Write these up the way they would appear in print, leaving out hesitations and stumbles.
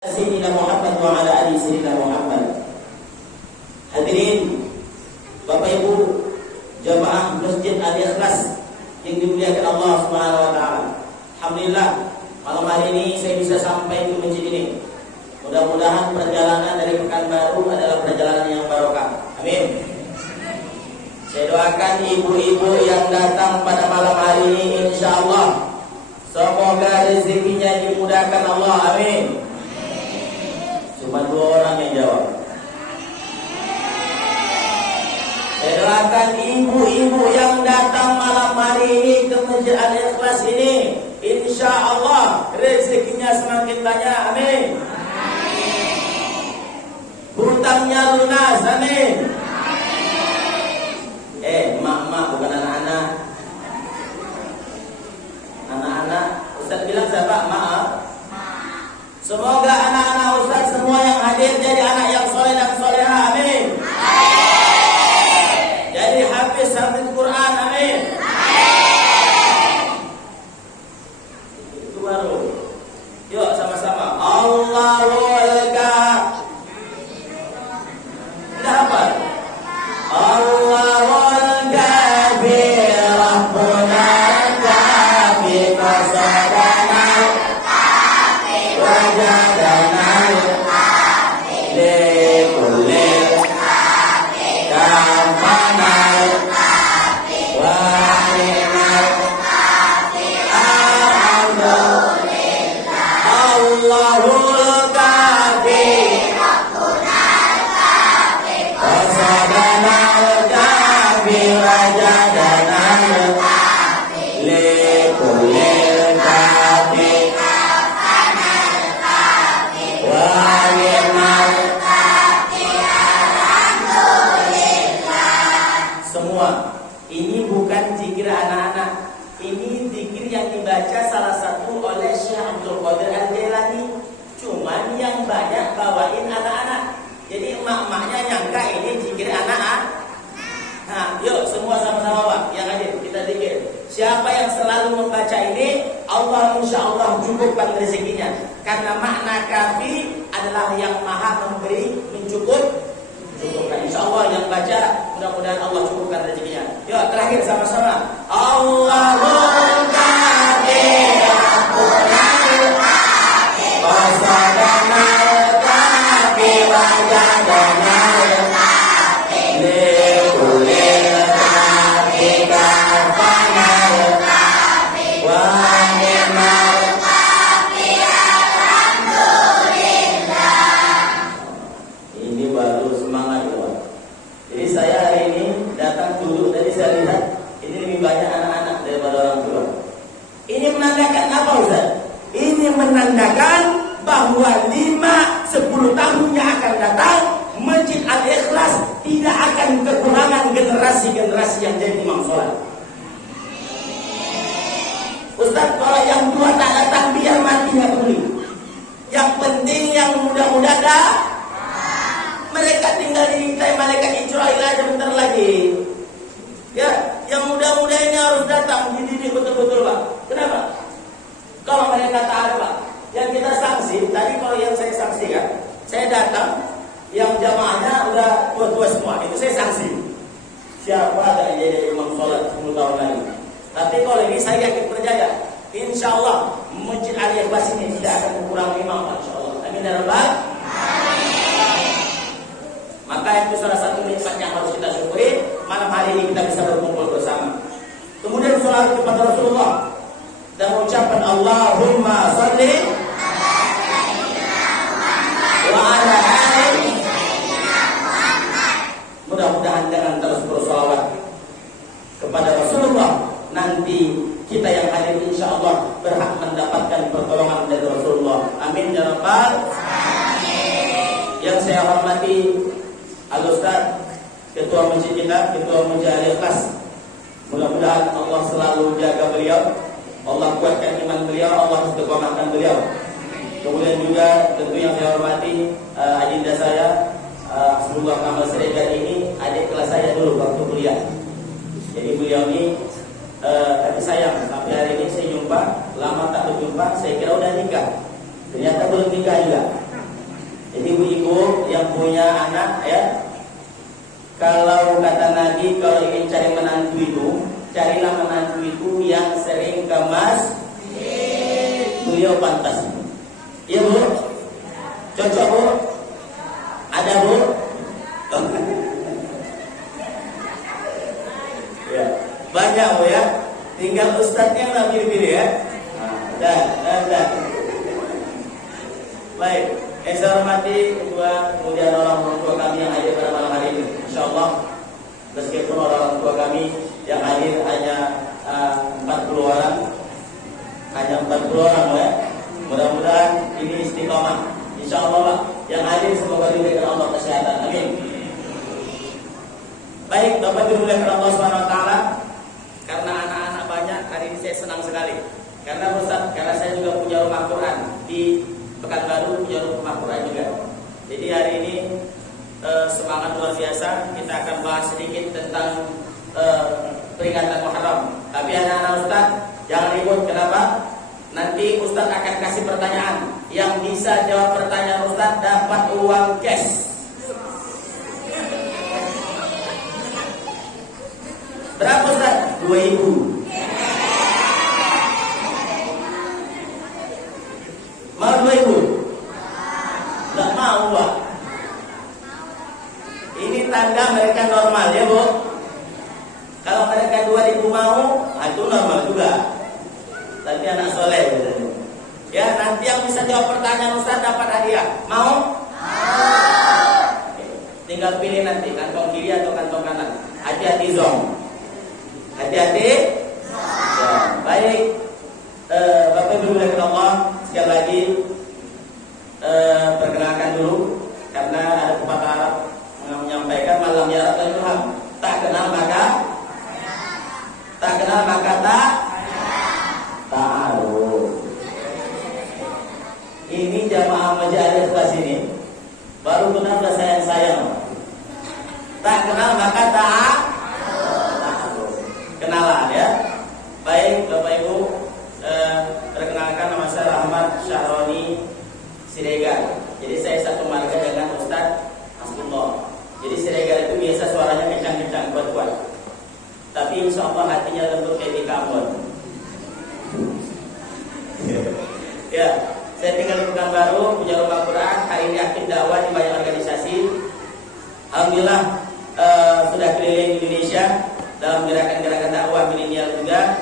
Sayyidina Muhammad wa ala ali Sayyidina Muhammad. Hadirin Bapak Ibu jamaah Masjid Al-Ikhlas yang dimuliakan Allah Subhanahu wa taala. Alhamdulillah malam hari ini saya bisa sampai ke masjid ini. Mudah-mudahan perjalanan dari Pekanbaru adalah perjalanan yang barokah. Amin. Saya doakan ibu-ibu yang datang pada malam hari ini insyaallah semoga rezekinya dimudahkan Allah. Amin. Cuma 2 orang yang jawab. Saya doakan ibu-ibu yang datang malam hari ini ke Masjid Al-Ikhlas ini, insya Allah rezekinya semakin banyak. Amin. Hutangnya lunas. Amin. Mak-mak bukan anak-anak. Anak-anak, Ustaz bilang siapa? Maaf. Semoga anak-anak Ustaz semua yang hadir jadi anak yang soleh dan soleha. Amin. Jadi hafiz Quran. Amin. Itu baru. Yuk sama-sama. Allahu Akbar. Tidak apa? Allahu Akbar. Rabbuna kafi qasadana wajadana likulli kafana wa'alina alhamdulillah Allahul kafi qasadana kafi wajadana likulli kafi semua. Ini bukan zikir anak-anak. Ini zikir yang dibaca salah satu oleh Syekh Abdul Qadir Al-Jailani. Cuman yang banyak bawain anak-anak. Jadi emak-emaknya nyangka ini zikir anak-anak. Nah, yuk semua sama-sama Pak yang hadir kita zikir. Siapa yang selalu membaca ini, Allah insya Allah cukupkan rezekinya. Karena makna kafi adalah yang maha memberi, mencukupkan. Insya Allah yang baca mudah-mudahan Allah cukupkan rezekinya. Yuk terakhir sama-sama. Allahul kafi Rabbunal kafi qasadanal kafi wajadanal kafi likulil kafi kafanal kafi wa ni'mal kafi alhamdulillah. Ini baru semangat ya. Jadi saya hari ini datang dulu, tadi saya lihat ini lebih banyak anak-anak daripada orang tua. Ini menandakan apa Ustaz? Ini menandakan bahwa 5-10 tahun yang akan datang Masjid Al-Ikhlas tidak akan kekurangan generasi-generasi yang jadi imam sholat. Ustaz, kalau yang tua tak datang biar mati nggak peduli. Yang penting yang muda-muda dah. Mereka tinggal dimintai malaikat Israel aja bentar lagi. Ya, yang muda-muda ini harus datang dididik betul-betul Pak. Kenapa? Kalau mereka tak ada Pak, yang kita sanksi tadi kalau yang saya saksikan, saya datang, yang jamaahnya udah tua-tua semua, itu saya sanksi. Siapa ada yang jadi imam sholat 10 tahun lagi? Tapi kalau ini saya yakin percaya, insya Allah Masjid Al-Ikhlas ini tidak akan kurang imam Pak. Insya Allah. Amin ya Rabbal. Maka itu salah satu nikmat yang harus kita syukuri. Malam hari ini kita bisa berkumpul bersama. Kemudian salat kepada Rasulullah dan ucapan Allahumma sholli wa ala ali. Mudah-mudahan dengan terus bersolawat kepada Rasulullah, nanti kita yang hadir insya Allah berhak mendapatkan pertolongan dari Rasulullah. Amin ya Rabbal. Yang saya hormati Al-Ustaz, Ketua Masjid kita, Ketua Masjid Al-Ikhlas. Mudah-mudahan Allah selalu jaga beliau, Allah kuatkan iman beliau, Allah istiqomahkan beliau. Kemudian juga tentu yang saya hormati adinda saya Hasbullah Kamal Siregar ini adik kelas saya dulu waktu kuliah. Jadi beliau ini tapi sayang sampai hari ini saya jumpa, lama tak berjumpa, saya kira udah nikah. Ternyata belum nikah juga. punya anak ya, kalau kata Nabi kalau ingin cari menantu itu, carilah menantu itu yang sering ke masjid. Beliau pantas. Iya Bu? Cocok Bu? Ada Bu? Ya, banyak Bu ya. Tinggal ustadznya yang pilih-pilih ya. Dah. Baik, saya hormati kedua kemudian orang tua kami yang hadir pada malam hari ini. Insyaallah meskipun orang tua kami yang hadir hanya 40 orang, ya. Mudah-mudahan ini istiqomah. Insyaallah yang hadir semoga diberikan Allah kesehatan. Amin. Baik, Bapak Ibu dimuliakan Allah Subhanahu wa taala. Karena anak-anak banyak, hari ini saya senang sekali. Karena saya juga punya rumah Quran di Pekanbaru, punya rumah Quran juga. Jadi hari ini semangat luar biasa. Kita akan bahas sedikit tentang peringatan Muharram. Tapi anak-anak Ustaz jangan ribut. Kenapa? Nanti Ustaz akan kasih pertanyaan. Yang bisa jawab pertanyaan Ustaz dapat uang cash. Berapa Ustaz? 2.000. Mau 2.000? Nggak mau Pak. Ini tanda mereka normal ya Bu. Kalau mereka 2.000 mau, itu normal juga. Tapi anak soleh gitu. Ya, nanti yang bisa jawab pertanyaan Ustaz dapat hadiah. Mau? Tinggal pilih nanti kantong kiri atau kantong kanan. Hati-hati zong. Hati-hati. Ya, baik. Bapak Ibu dimuliakan Allah, sekali lagi perkenalkan dulu karena ada pepatah Arab menyampaikan malam ya Tuhan, tak kenal maka tak tahu. Ini jamaah majalis kelas ini baru benar udah sayang. Tak kenal maka tahu. Kenalan ya. Baik Bapak Ibu, perkenalkan nama saya Rahmat Syahroni Siregar. Jadi saya satu marga dengan Ustadz Hasbullah. Jadi Siregar itu biasa suaranya kencang-kencang, kuat-kuat. Tapi insya Allah hatinya lembut kayak di Ambon. Ya, saya tinggal di Pekanbaru, punya rumah Quran. Hari ini aktif dakwah di banyak organisasi. Alhamdulillah sudah keliling Indonesia dalam gerakan-gerakan dakwah milenial juga.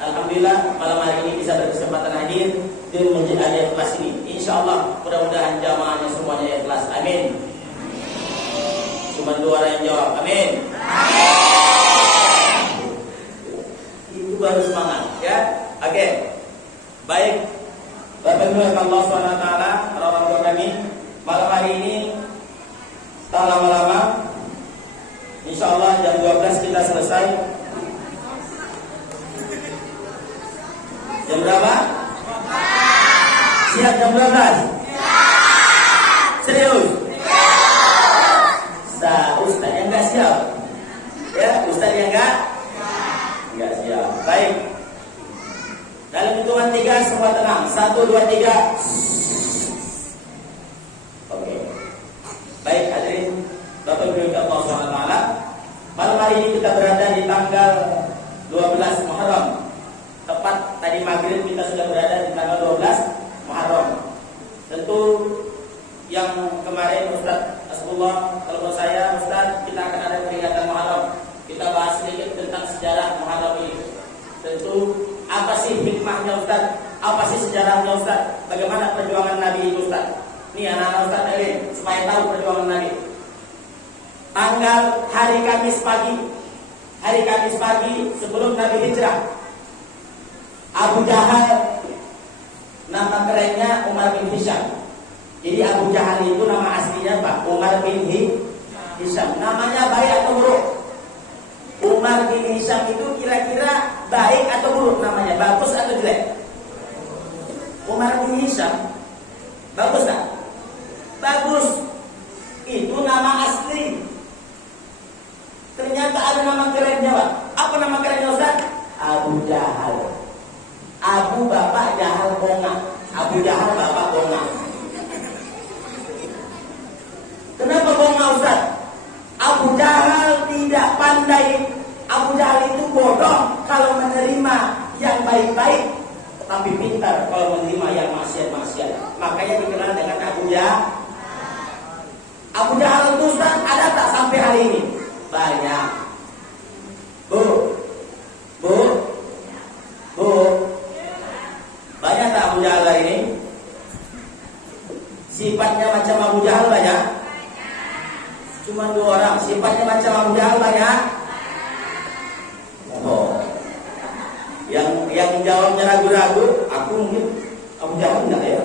Alhamdulillah malam hari ini bisa berkesempatan hadir dan menjadi kelas ini. Insya Allah mudah-mudahan jamaahnya semuanya ikhlas. Amin. Cuma 2 orang yang jawab. Amin. Itu baru semangat ya. Oke. Baik. Bapak Ibu Allah SWT, orang tua kami, malam hari ini tak lama-lama, insya Allah jam 12 kita selesai. Jam berapa? Siap jam 12? Serius? Ustaz yang enggak siap. Ya, Ustaz yang enggak siap. Baik. Dalam hitungan 3 semua tenang. 1, 2, 3. Oke. Baik hadirin Bapak Ibu Allah SWT, malam hari ini kita berada di tanggal 12 Muharram. Tepat tadi maghrib kita sudah berada di tanggal 12 Muharram. Tentu yang kemarin Ustaz Hasbullah telepon saya, Ustaz kita akan ada peringatan Muharram. Kita bahas sedikit tentang sejarah Muharram ini. Tentu apa sih hikmahnya Ustaz? Apa sih sejarahnya Ustaz? Bagaimana perjuangan Nabi itu Ustaz? Ini anak-anak Ustaz dengerin supaya tahu perjuangan Nabi. Tanggal hari Kamis pagi sebelum Nabi hijrah, Abu Jahal, nama kerennya Umar bin Hisham. Jadi Abu Jahal itu nama aslinya Pak Umar bin Hisham. Namanya baik atau buruk? Umar bin Hisham itu kira-kira baik atau buruk namanya? Bagus atau jelek? Umar bin Hisham bagus tak? Bagus. Itu nama asli. Ternyata ada nama kerennya Pak. Apa nama kerennya Ustaz? Abu Jahal. Abu bapak Jahal bonga. Abu Jahal bapak bonga. Kenapa baik-baik, tapi pintar kalau menerima yang maksiat-maksiat. Makanya dikenal dengan Abu Jahal. Abu Jahal itu Ustaz ada tak sampai hari ini? Banyak. Bu. Banyak tak Abu Jahal hari ini? Sifatnya macam Abu Jahal banyak? Cuma 2 orang. Sifatnya macam Abu Jahal banyak? Oh. Yang jawabnya ragu-ragu, aku mungkin Abu Jahal enggak ya?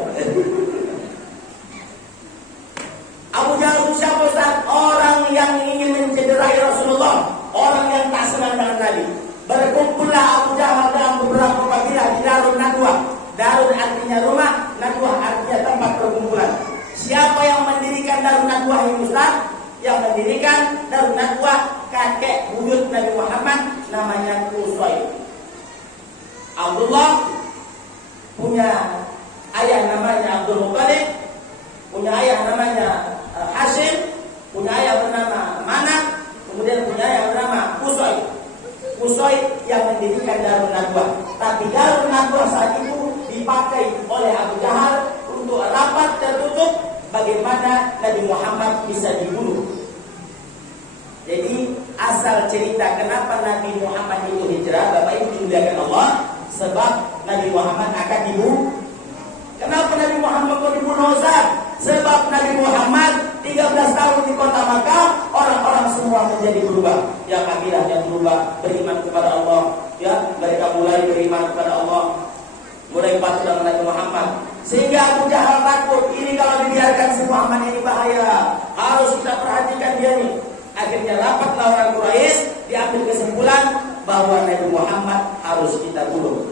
Abu Jahal itu siapa Ustaz? Orang yang ingin mencederai Rasulullah, orang yang tak senang dengan Nabi. Berkumpullah Abu Jahal dalam beberapa kabilah di Darun Nadwah. Darun artinya rumah, Nadwah artinya tempat perkumpulan. Siapa yang mendirikan Darun Nadwah ini Ustaz? Yang mendirikan Darun Nadwah kakek buyut Nabi Muhammad namanya Qusay. Abdullah punya ayah namanya Abdul Muttalib, punya ayah namanya Hashim, punya ayah bernama Manaf, kemudian punya ayah bernama Qusay. Qusay yang mendirikan Darun Nadwah. Tapi Darun Nadwah saat itu dipakai oleh Abu Jahal untuk rapat tertutup bagaimana Nabi Muhammad bisa dibunuh. Jadi asal cerita kenapa Nabi Muhammad itu hijrah, Bapak Ibu dimuliakan Allah, sebab Nabi Muhammad akan dibunuh. Kenapa Nabi Muhammad kok dibunuh Ustaz? Sebab Nabi Muhammad 13 tahun di kota Makkah, orang-orang semua menjadi berubah. Yang akidahnya berubah, beriman kepada Allah, ya, mereka mulai beriman kepada Allah, mulai patuh dengan Nabi Muhammad. Sehingga Abu Jahal takut, ini kalau dibiarkan si Muhammad ini bahaya, harus kita perhatikan dia nih. Akhirnya rapatlah orang Quraisy, diambil kesimpulan bahwa Nabi Muhammad harus kita bunuh.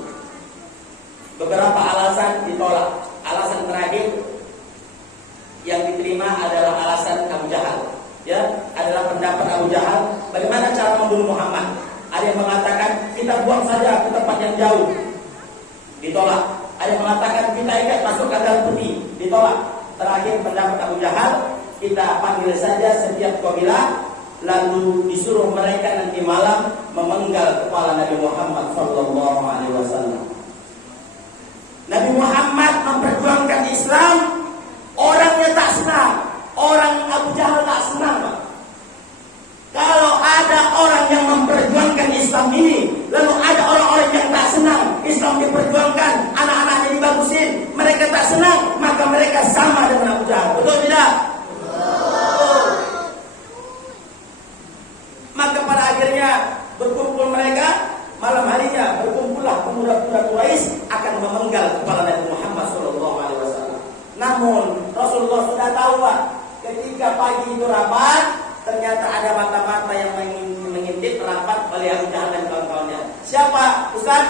Beberapa alasan ditolak. Alasan terakhir yang diterima adalah alasan Abu Jahal. Ya, adalah pendapat Abu Jahal. Bagaimana cara membunuh Muhammad? Ada yang mengatakan kita buang saja ke tempat yang jauh. Ditolak. Ada yang mengatakan kita ikat masuk ke dalam peti. Ditolak. Terakhir pendapat Abu Jahal, kita panggil saja setiap kabilah, lalu disuruh mereka nanti malam memenggal kepala Nabi Muhammad sallallahu alaihi wasallam. Nabi Muhammad memperjuangkan Islam, orangnya tak senang. Orang Abu Jahal tak senang, Pak. Kalau ada orang yang memperjuangkan Islam ini, lalu ada orang-orang yang tak senang Islam diperjuangkan, anak-anaknya dibagusin, mereka tak senang, maka mereka sama dengan Abu Jahal. Betul tidak? Betul. Maka pada akhirnya berkumpul mereka, malam harinya berkumpullah pemuda-pemuda Quraisy akan memenggal kepala Nabi Muhammad SAW. Namun Rasulullah sudah tahu, Pak, ketika pagi itu rapat, ternyata ada mata-mata yang mengintip rapat oleh Abu Jahal dan kawan-kawannya. Siapa, Ustaz?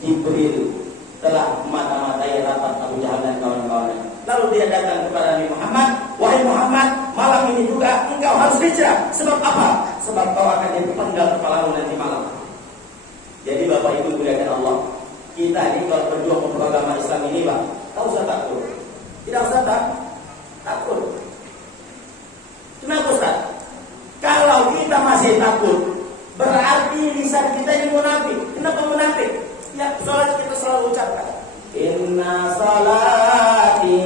Jibril telah mata-matai rapat Abu Jahal dan kawan-kawannya. Lalu dia datang kepada Nabi Muhammad, wahai Muhammad, malam ini juga engkau harus hijrah. Sebab apa? Sebab kau akan dipenggal kepalamu nanti malam. Jadi Bapak Ibu muliakan Allah, kita ini kalau berjuang untuk agama Islam ini, Pak, tak usah takut. Tidak usah takut. Kenapa Ustaz? Kalau kita masih takut, berarti lisan kita ini munafik. Kenapa munafik? Ya, salat kita selalu ucapkan, inna salati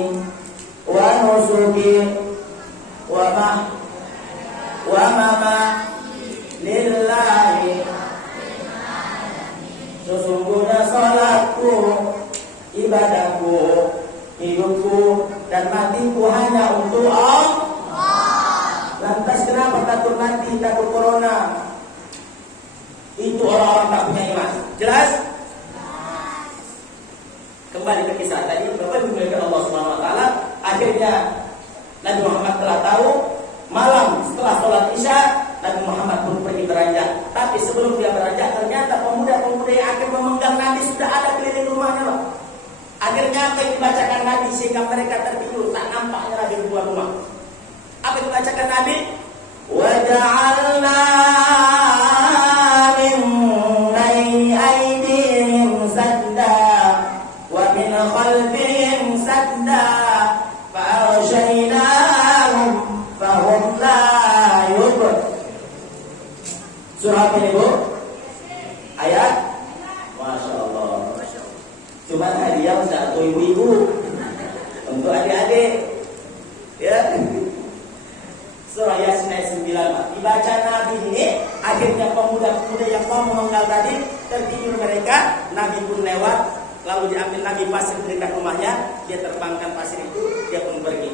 wa nusuki wa mama lillahi. Sesungguhnya salatku, ibadahku, hidupku dan matiku hanya untuk Allah. Lantas kenapa takut mati, takut corona? Itu orang-orang tak punya iman. Jelas? Kembali ke kisah tadi, Bapak dimuliakan Allah Subhanahu wa taala, akhirnya Nabi Muhammad telah tahu, malam setelah sholat Isya Nabi Muhammad pun pergi beranjak. Tapi sebelum dia beranjak, ternyata pemuda-pemuda yang akan memenggal Nabi sudah ada keliling rumahnya, Pak. Akhirnya apa yang dibacakan Nabi sehingga mereka tertidur, tak nampaknya Nabi keluar rumah. Apa yang dibacakan Nabi? Wa ja'alna min baini aydihim sadda wa min khalfihim sadda fa aghshaynahum fahum la yubsirun. Surah apa ini, Bu? Ayat? Masya Allah. adik-adik. Ya. Surah Yasin ayat 9 dibaca Nabi ini, akhirnya pemuda-pemuda yang mau memenggal tadi tertidur mereka. Nabi pun lewat, lalu diambil Nabi pasir dekat rumahnya, dia terbangkan pasir itu, dia pun pergi.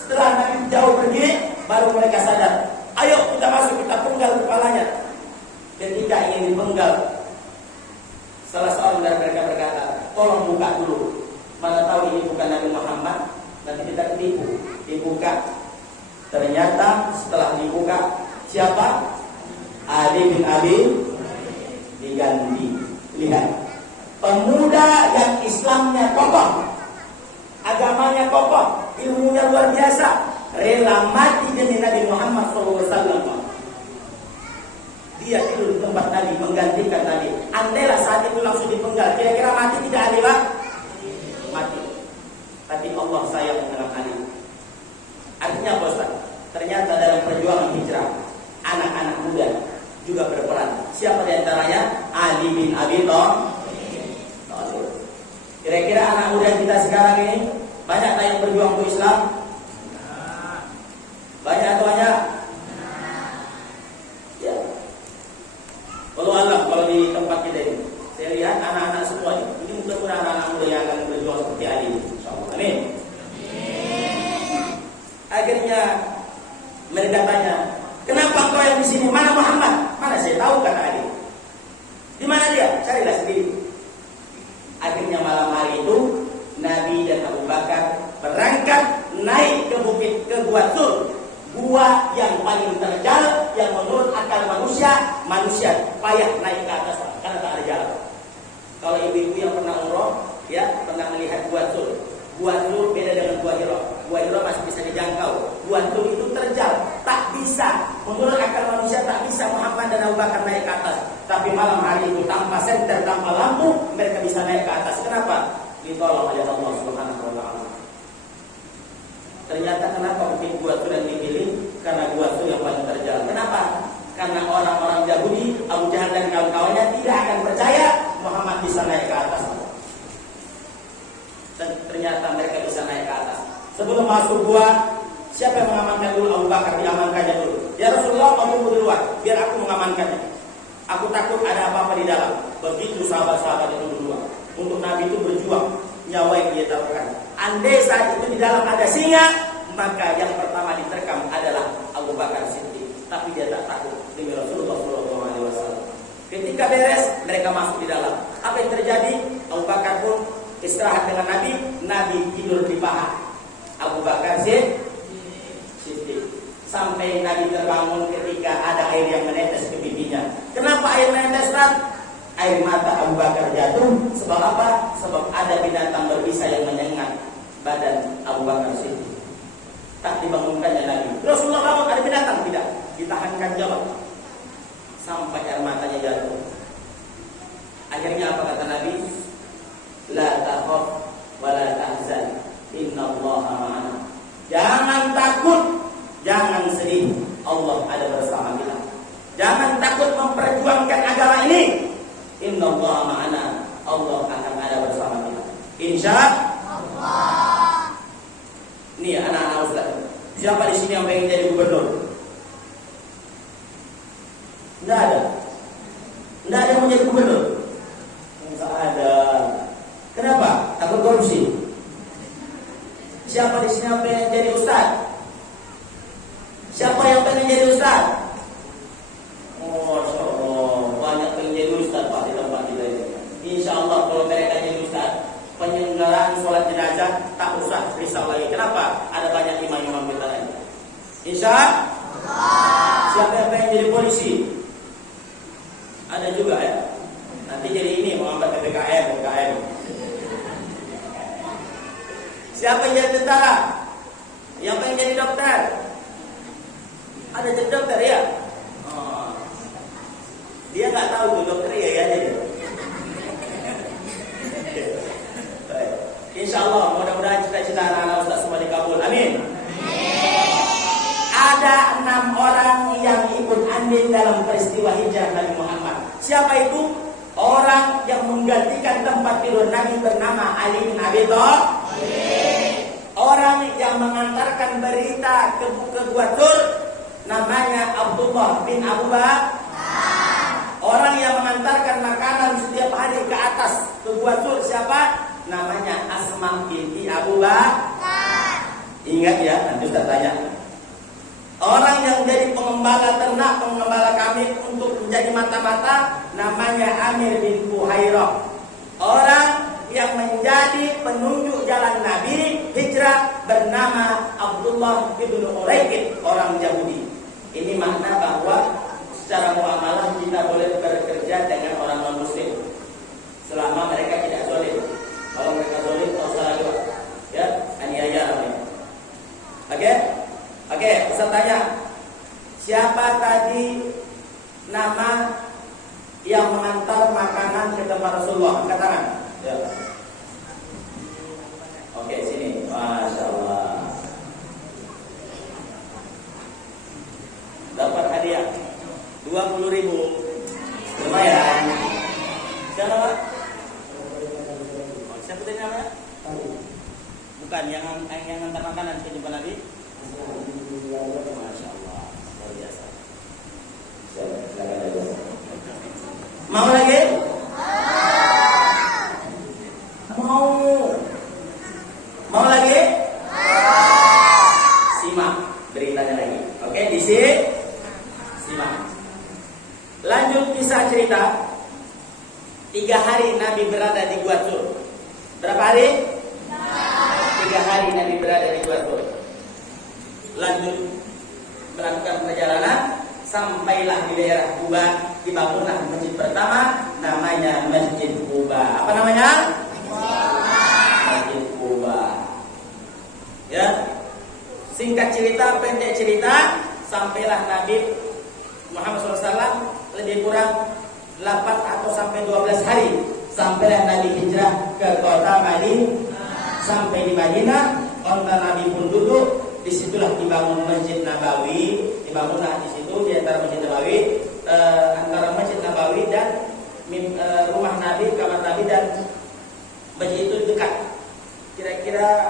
Setelah Nabi jauh pergi, baru mereka sadar, ayo kita masuk, kita penggal kepalanya. Ketika ingin dipenggal, salah seorang dari mereka berkata, tolong buka dulu, mana tahu ini bukan Nabi Muhammad, nanti kita ketipu. Dibuka. Ternyata setelah dibuka, siapa? Ali bin Abi diganti. Lihat, pemuda yang Islamnya kokoh, agamanya kokoh, ilmunya luar biasa, rela mati demi Nabi Muhammad SAW. Dia tidur di tempat Nabi, menggantikan Nabi. Andailah saat itu langsung dipenggal, kira-kira mati tidak Ali, Pak? Mati. Tapi Allah sayang dengan Ali. Artinya apa, Ustaz? Ternyata dalam perjuangan hijrah, anak-anak muda juga berperan. Siapa di antaranya? Ali bin Abi Thalib. Kira-kira anak muda kita sekarang ini banyak yang berjuang untuk Islam? Banyak atau banyak? Ya. Kalau alam, kalau di tempat kita ini, saya lihat anak-anak semua ini mudah-mudahan anak-anak muda yang akan berjuang seperti Ali. Amin. Akhirnya mereka tanya, kenapa engkau yang di sini? Mana Muhammad? Mana saya tahu, kata Ali. Di mana dia? Carilah sendiri. Akhirnya malam hari itu Nabi dan Abu Bakar berangkat naik ke bukit, ke Gua Tur, gua yang paling terjal, yang menurut akal manusia payah naik ke atas karena tak ada jalan. Kalau ibu-ibu yang pernah umroh, ya pernah melihat Gua Tur. Gua Tur beda dengan Gua Hira. Gua Hira masih bisa dijangkau. Gua Tur itu terjal, tak bisa. Menurut akal manusia tak bisa Muhammad dan Abu Bakar naik ke atas. Tapi malam hari itu tanpa senter, tanpa lampu, mereka bisa naik ke atas. Kenapa? Ditolong oleh Allah Subhanahu wa taala. Ternyata kenapa bukit Gua Tur yang dipilih? Karena Gua Tur yang paling terjal. Kenapa? Karena orang-orang Yahudi, Abu Jahal dan kawan-kawannya tidak akan percaya Muhammad bisa naik ke atas. Dan ternyata mereka bisa naik ke atas. Sebelum masuk gua, siapa yang mengamankan dulu? Abu Bakar diamankannya dulu. Ya Rasulullah, kamu tunggu di luar, biar aku mengamankannya. Aku takut ada apa-apa di dalam. Begitu sahabat-sahabat itu duluan. Untuk Nabi itu berjuang, nyawa yang dia taruhkan. Andai saat itu di dalam ada singa, maka yang pertama diterkam adalah Abu Bakar Siddiq. Tapi dia tak takut demi Rasulullah SAW. Ketika beres, mereka masuk di dalam. Apa yang terjadi? Abu Bakar pun istirahat dengan Nabi, Nabi tidur di paha Abu Bakar Siddiq. Sampai Nabi terbangun ketika ada air yang menetes ke pipinya. Kenapa air menetes, Pak? Air mata Abu Bakar jatuh. Sebab apa? Sebab ada binatang berbisa yang menyengat badan Abu Bakar Siddiq. Tak dibangunkannya Nabi. Rasulullah, bangun, ada binatang? Tidak. Ditahankan jawab sampai air matanya jatuh. Akhirnya apa kata Nabi? La takhaf wa la tahzan, innallaha ma'ana. Jangan takut, jangan sedih, Allah ada bersama kita. Jangan takut memperjuangkan agama ini. Innallaha ma'ana, Allah akan ada bersama kita. Insyaallah. Nih anak-anak Ustaz, siapa di sini yang pengen jadi gubernur? Enggak ada. Enggak ada yang mau jadi gubernur. Enggak ada. Kenapa? Takut korupsi. Siapa di sini yang pengen jadi ustaz? Siapa yang pengen jadi ustaz? Oh, banyak pengen jadi ustaz Pak di tempat kita ini. Insya Allah kalau mereka jadi ustaz, penyelenggaraan sholat jenazah tak usah risau lagi. Kenapa? Ada banyak imam-imam kita lain. Insya Allah. Siapa yang pengen jadi polisi? Ada juga ya. Nanti jadi ini Muhammad PPKM, UKM. Siapa yang jadi tentara? Yang pengen jadi dokter? Ada jadi dokter ya? Oh. Dia nggak tahu tuh dokter ya jadi. Insya Allah mudah-mudahan cita-cita anak-anak Ustaz semua dikabul. Amin. Ada 6 orang yang ikut andil dalam peristiwa hijrah Nabi Muhammad. Siapa itu? Orang yang menggantikan tempat tidur Nabi bernama Ali bin Abi Thalib. Orang yang mengantarkan berita ke Gua Tur namanya Abdullah bin Abu Bakar. Orang yang mengantarkan makanan setiap hari ke atas ke Gua Tur siapa? Namanya Asma binti Abu Bakar. Ingat ya, nanti Ustaz tanya. Orang yang jadi pengembala ternak, pengembala kambing untuk menjadi mata-mata namanya Amir bin Fuhairah. Orang yang menjadi penunjuk jalan Nabi hijrah bernama Abdullah bin Uraikid, orang Yahudi. Ini makna bahwa secara muamalah kita boleh bekerja dengan orang non-muslim selama mereka tidak zalim. Kalau mereka zalim, tak usah lagi, ya, aniaya namanya. Oke, Ustaz tanya, siapa tadi nama yang mengantar makanan ke tempat Rasulullah? Angkat tangan. Ya. Oke, sini. Masya Allah. Dapat hadiah 20.000. Lumayan. Siapa Pak? Siapa tadi namanya? Bukan yang antar makanan ke jumpa Nabi. Masya Allah, luar biasa. Mau lagi? Mau lagi? Simak beritanya lagi. Oke, di sini simak. Lanjut kisah cerita. 3 hari Nabi berada di Gua Tur. Berapa hari? 3 hari Nabi berada di Gua Tur. Lanjut melakukan perjalanan, sampailah di daerah Quba, dibangunlah masjid pertama, namanya Masjid Quba. Apa namanya? Masjid Quba. Ya, singkat cerita, pendek cerita, sampailah Nabi Muhammad SAW lebih kurang 8 atau sampai 12 hari, sampailah Nabi hijrah ke kota Madinah. Sampai di Madinah, onta Nabi pun duduk. Disitulah dibangun Masjid Nabawi, dibangunlah di situ di antara Masjid Nabawi, antara Masjid Nabawi dan rumah Nabi, kamar Nabi dan masjid itu dekat, kira-kira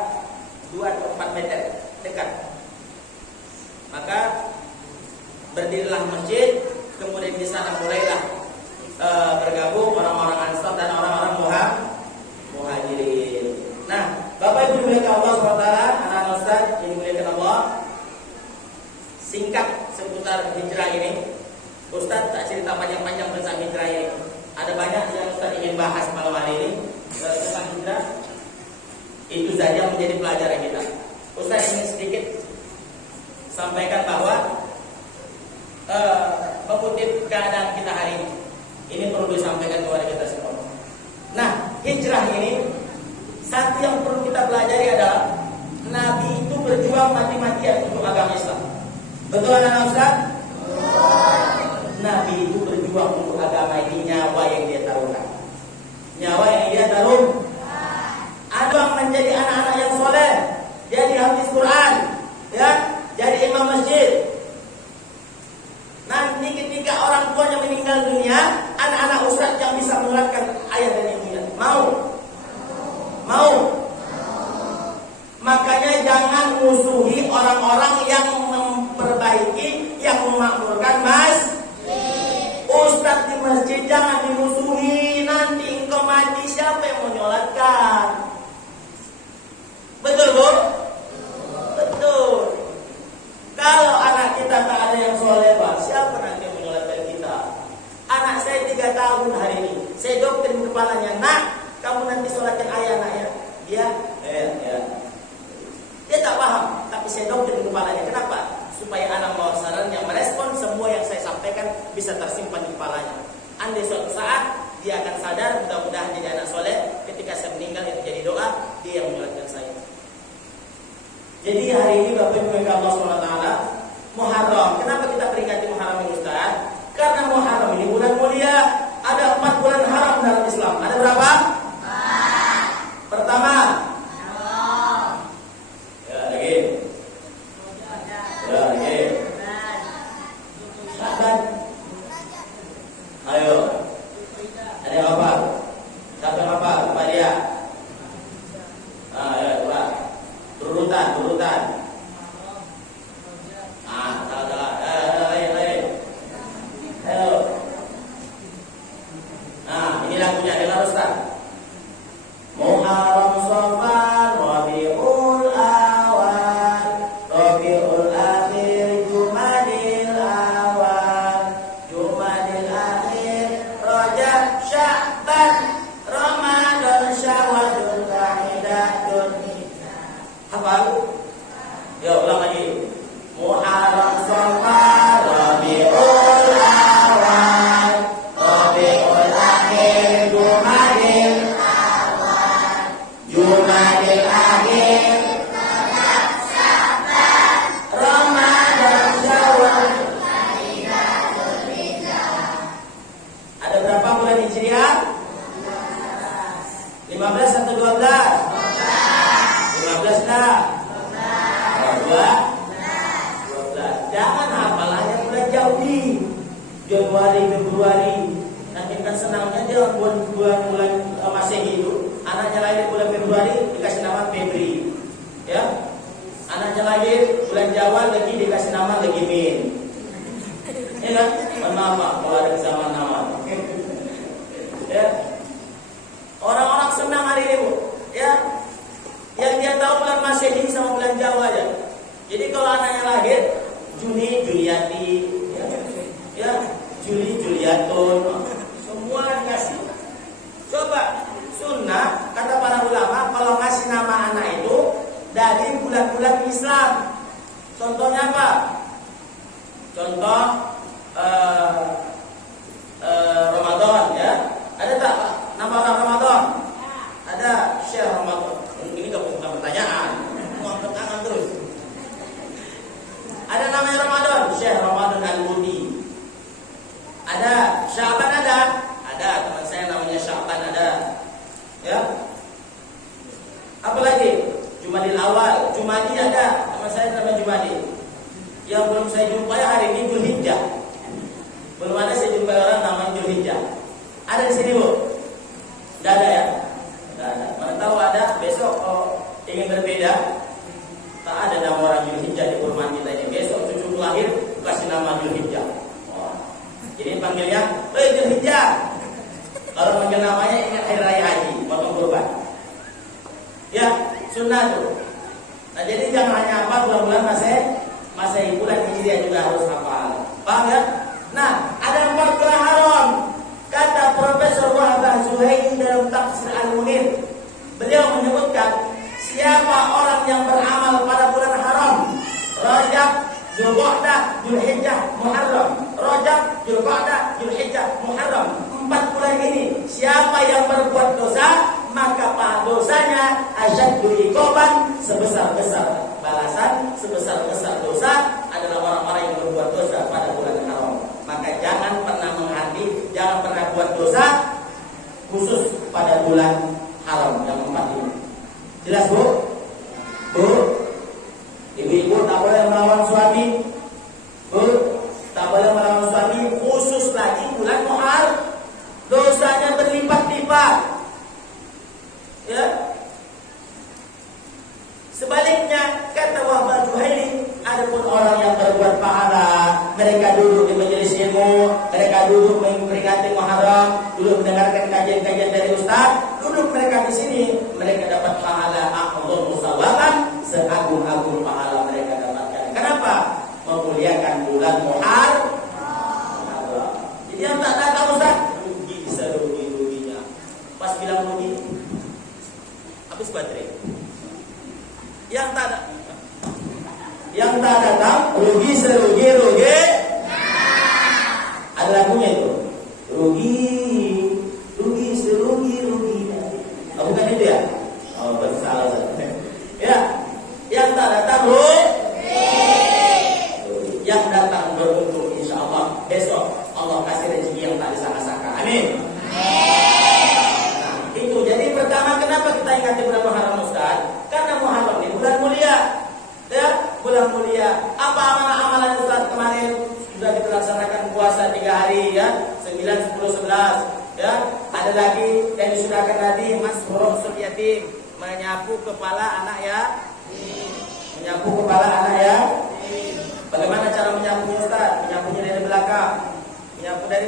2 atau 4 meter dekat. Maka berdirilah masjid, kemudian di sana mulailah bergabung orang-orang Ansar dan orang-orang Muhajirin. Nah, Bapak Ibu dimuliakan Allah SWT, anak-anak Ustaz dimuliakan Allah. Singkat seputar hijrah ini. Ustaz tak cerita panjang-panjang tentang hijrah ini. Ada banyak yang Ustaz ingin bahas malam hari ini tentang hijrah. Itu saja menjadi pelajaran kita. Ustaz ingin sedikit sampaikan bahwa mengutip keadaan kita hari ini. Ini perlu disampaikan kepada kita semua. Nah, hijrah ini, satu yang perlu kita pelajari adalah Nabi itu berjuang mati-matian untuk agama Islam. Betul anak Ustaz? Nabi itu berjuang untuk agama ini, nyawa yang dia taruhkan. Nyawa yang dia taruh. Ada yang menjadi anak-anak yang soleh, jadi hafiz Quran, ya, jadi imam masjid. Nanti ketika orang tuanya meninggal dunia, anak-anak Ustaz yang bisa menerapkan ayat dan ibunya. Mau? Makanya jangan musuhi orang-orang yang memperbaiki, yang memakmurkan masjid. Ustaz di masjid jangan dimusuhi. Nanti engkau mati, siapa yang mau nyolatkan? Betul, Bu? Betul. Kalau anak kita tak ada yang soleh, siapa nanti yang menyolatkan kita? Anak saya 3 tahun hari ini, saya doktrin kepalanya, nak, kamu nanti sholatkan ayah, nak ya. Dia tak paham, tapi saya doktrin kepalanya. Kenapa? Supaya anak bawah sadarnya merespon semua yang saya sampaikan bisa tersimpan di kepalanya. Andai suatu saat dia akan sadar, mudah-mudahan jadi anak soleh. Ketika saya meninggal itu jadi doa, dia yang menyolatkan saya. Jadi hari ini Bapak Ibu Allah SWT, Muharram. Kenapa kita peringati Muharram ini Ustaz? Karena Muharram ini bulan mulia. Ada 4 bulan haram dalam Islam. Ada berapa? 4. Pertama, ya lagi. Syaban. Ayo. Ada yang apa? Siapa yang apa? Lupa dia. Ya, coba. Berurutan. urutan. Salah. Ayo. Ini lagunya dengar Ustaz. Muharram, Safar, Rabiul Awal, Rabiul Akhir, Jumadil Awal, Jumadil Akhir, Rajab, Sya'ban, Ramadan, Syawal, Dzulqa'dah, Dzulhijjah. Hafal? Ya, ulang lagi. Muharram, Safar, Rabiul Awal, Rabiul Akhir, Jumadil Awal, Jumadil Akhir, Rajab, Sya'ban, Ramadan, Syawal, Dzulqa'dah, Dzulhijjah. Ada berapa bulan Hijriah? 15 atau 12? 15 dah. 12. Jangan hafalannya bulan jauh di Januari, Februari. Nanti kan senangnya dia bulan Masehi itu. Anaknya lahir bulan Februari dikasih nama Febri. Ya. Anaknya lahir bulan Jawal lagi dikasih nama Legimin. Ya kan? Maaf kalau ada kesamaan nama. Ya. Orang-orang senang hari ini, Bu. Ya. Yang dia tahu bulan Masehi sama bulan Jawa aja. Jadi kalau anaknya lahir Juni, Juliati, ya, Juli, Juliatun, semua dikasih. Coba sunnah kata para ulama kalau ngasih nama anak itu dari bulan-bulan Islam. Contohnya apa? Contoh Ramadan, ya. Ada tak nama orang Ramadan? Ada Syekh Ramadan. Ini bukan pertanyaan, mau angkat tangan terus. Ada namanya Ramadan, Syekh Ramadan Al-Budi. Ada Sya'ban, ada teman saya namanya Sya'ban, ada. Ya. Apalagi Jumadil Awal, Jumadi ada, teman saya namanya Jumadi. Yang belum saya jumpai hari ini Dzulhijjah. Belum ada saya jumpai orang namanya Dzulhijjah. Ada di sini, Bu? Tidak ada ya? Tidak ada. Mana tahu ada, besok kalau ingin berbeda. Tak ada nama orang Dzulhijjah di perumahan kita ini. Besok cucu lahir kasih nama Dzulhijjah. Jadi panggilnya, Dzulhijjah. Kalau panggil namanya ingat hari raya haji, potong kurban. Ya, sunnah tuh. Nah, jadi jangan hanya apa bulan-bulan Masehi, bulan Hijriah juga harus hafal. Paham ya? Nah, ada 4 bulan haram. Kata Profesor Wahbah Zuhairi dalam Tafsir Al-Munir, beliau menyebutkan siapa orang yang beramal pada bulan haram, Rajab, Dzulqa'dah, Dzulhijjah, Muharram. Rajab, Dzulqa'dah, Dzulhijjah, Muharram. 4 bulan ini siapa yang berbuat dosa, maka dosanya asyaddu iqaban, sebesar-besar balasan, sebesar-besar dosa adalah orang-orang yang berbuat dosa pada bulan haram. Maka jangan pernah menghati, jangan pernah buat dosa khusus pada bulan haram yang 4 ini. Jelas, Bu? Bu? Ibu-ibu tak boleh melawan suami. Bu? Tak boleh melawan suami, khusus lagi bulan Muharram. Dosanya berlipat-lipat. Ya. Sebaliknya kata Wahbah Zuhairi, adapun orang yang berbuat pahala, mereka duduk di majelis ilmu, mereka duduk memperingati Muharram, duduk mendengarkan kajian-kajian dari ustaz, duduk mereka di sini, mereka dapat pahala a'dhamu sawaban, seagung-agung pahala mereka dapatkan. Kenapa? Memuliakan bulan Muharram. Jadi yang tak datang ustaz, rugi serugi-ruginya. Pas bilang rugi, habis baterai. Yang tak datang rugi serugi-rugi. Ada lagunya itu. Rugi serugi-ruginya. Oh, bukan itu ya? Oh, salah. Ya. Yang tak datang rugi. Yang datang beruntung insyaallah besok Allah kasih rezeki yang tak disangka-sangka. Amin. Nah, itu jadi pertama kenapa kita ingat bulan Muharram Ustaz? Karena Muharram ini bulan mulia. Ya, bulan mulia. Apa amalan-amalan Ustaz kemarin sudah kita laksanakan puasa 3 hari ya, 9, 10, 11 ya. Ada lagi yang disudahkan tadi Mas Huruf Yatim menyapu kepala anak ya.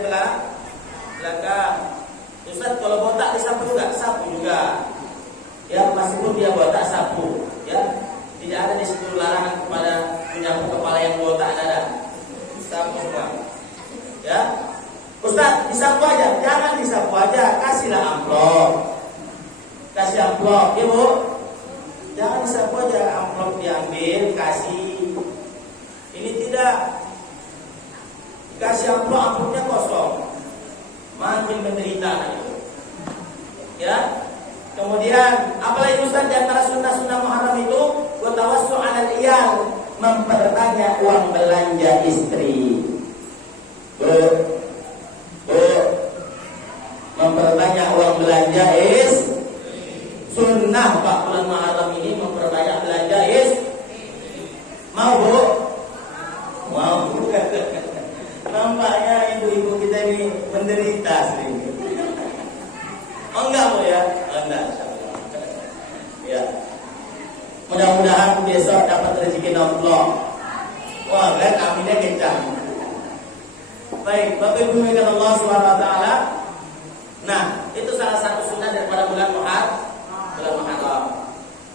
dari belakang. Ustaz, kalau botak disapu juga? Sapu juga. Ya, meskipun dia botak sapu, ya. Tidak ada di situ larangan kepada menyapu kepala yang botak, ada. Sapu semua. Ya. Ustaz, disapu aja. Jangan disapu aja, kasihlah amplop. Kasih amplop, ya Bu. Jangan disapu aja, amplop diambil, kasih. Ini tidak. Kasih amplop, amplopnya kosong. Makin menderita itu. Ya. Kemudian apalagi Ustaz, di antara sunnah-sunnah Muharram itu watawassu 'alal iyal, memperbanyak uang belanja istri. Memperbanyak uang belanja sunnah Pak. Bulan Muharram ini memperbanyak belanja mau Bu? Mau. Nampaknya ibu-ibu kita ini menderita sering. Oh enggak Bu ya? Oh, enggak. Ya. Mudah-mudahan besok dapat rezeki nomplok. Wah, kan aminnya kencang. Baik, Bapak Ibu yang Allah Subhanahu wa taala. Nah, itu salah satu sunnah daripada bulan Muharram.